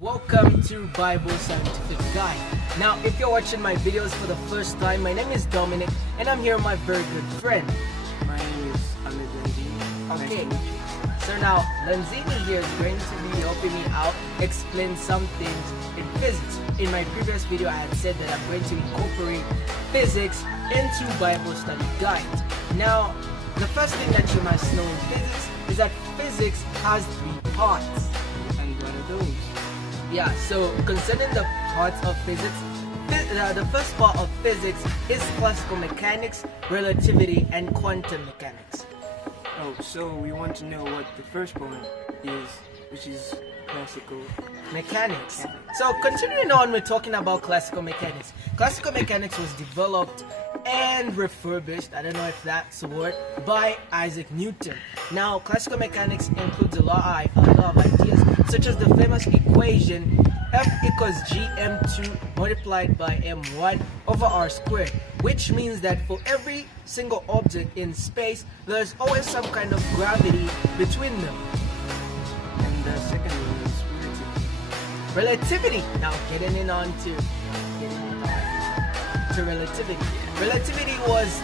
Welcome to Bible Scientific Guide. Now, if you're watching my videos for the first time, my name is Dominic, and I'm here with my very good friend. My name is Ahmed. Okay, so now Lanzini here is going to be helping me out explain some things in physics. In my previous video, I had said that I'm going to incorporate physics into Bible study guides. Now, the first thing that you must know in physics is that physics has three parts. And what are those? Yeah, so concerning the parts of physics, the first part of physics is classical mechanics, relativity, and quantum mechanics. Oh, so we want to know what the first part is, which is classical Mechanics. So continuing on, we're talking about classical mechanics. Classical mechanics was developed and refurbished, I don't know if that's a word, by Isaac Newton. Now, classical mechanics includes a lot of ideas, such as the famous equation F equals gm2 multiplied by m1 over r squared, which means that for every single object in space, there's always some kind of gravity between them. And the second one is relativity. Relativity. Now getting on to relativity. Relativity was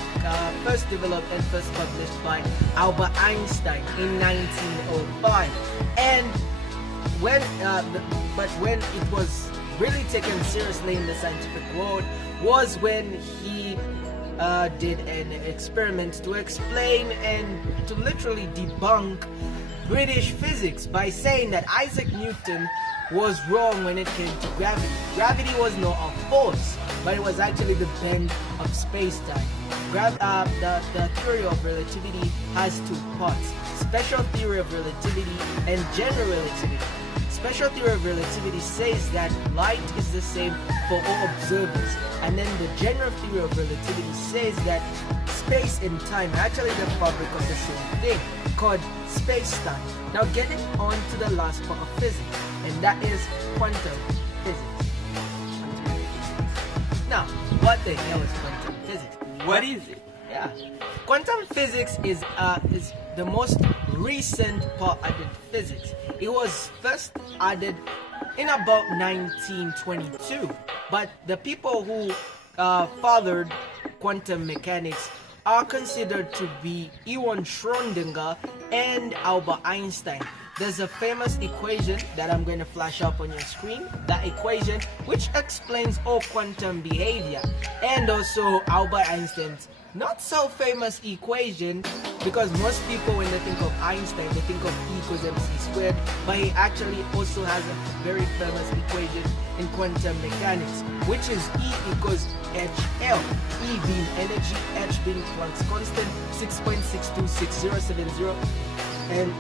first developed and first published by Albert Einstein in 1905, and when it was really taken seriously in the scientific world was when he did an experiment to explain and to literally debunk British physics by saying that Isaac Newton was wrong when it came to gravity. Gravity was not a force, but it was actually the bend of space-time. The theory of relativity has two parts: special theory of relativity and general relativity. Special theory of relativity says that light is the same for all observers, and then the general theory of relativity says that space and time are actually the fabric of the same thing, called space-time. Now getting on to the last part of physics, and that is quantum physics. Now, what the hell is quantum physics? What is it? Yeah, quantum physics is the most recent part added physics. It was first added in about 1922, but the people who fathered quantum mechanics are considered to be Erwin Schrödinger and Albert Einstein. There's a famous equation that I'm going to flash up on your screen, that equation which explains all quantum behavior, and also Albert Einstein's not so famous equation, because most people, when they think of Einstein, they think of E equals mc squared, but he actually also has a very famous equation in quantum mechanics, which is E equals HL, E being energy, H being Planck's constant, 6.626070, and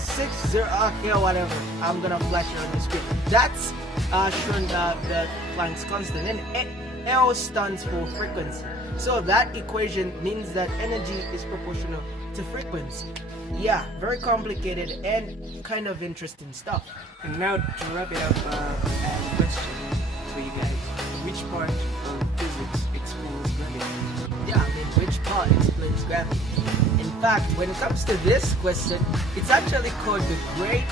60 whatever. I'm gonna flash it on the screen. That's shown the Planck's constant, and L stands for frequency. So that equation means that energy is proportional to frequency. Yeah, very complicated and kind of interesting stuff. And now to wrap it up, I have a question for you guys. Which part of physics explains gravity? Yeah, I mean, which part explains gravity? In fact, when it comes to this question, it's actually called the Great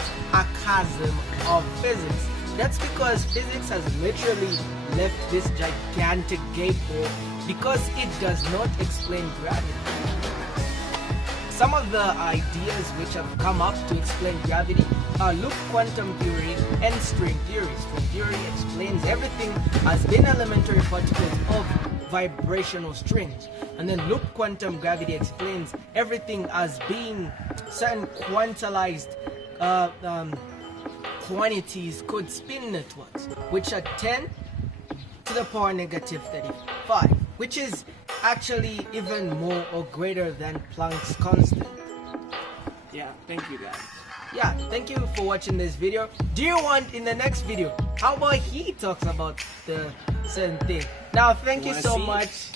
Chasm of Physics. That's because physics has literally left this gigantic gap hole because it does not explain gravity. Some of the ideas which have come up to explain gravity are loop quantum theory and string theory. String theory explains everything as being elementary particles of vibrational strings, and then loop quantum gravity explains everything as being certain quantized quantities called spin networks, which are 10 to the power negative 35, which is actually even more or greater than Planck's constant. Yeah, thank you guys. Yeah, thank you for watching this video. Do you want in the next video, how about he talks about the certain thing? Now, thank you so much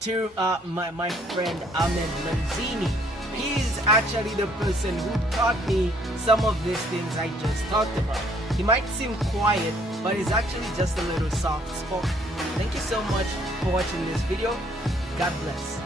to my friend Ahmed Lanzini. He's actually the person who taught me some of these things I just talked about. He might seem quiet, but he's actually just a little soft spoken. Thank you so much for watching this video. God bless.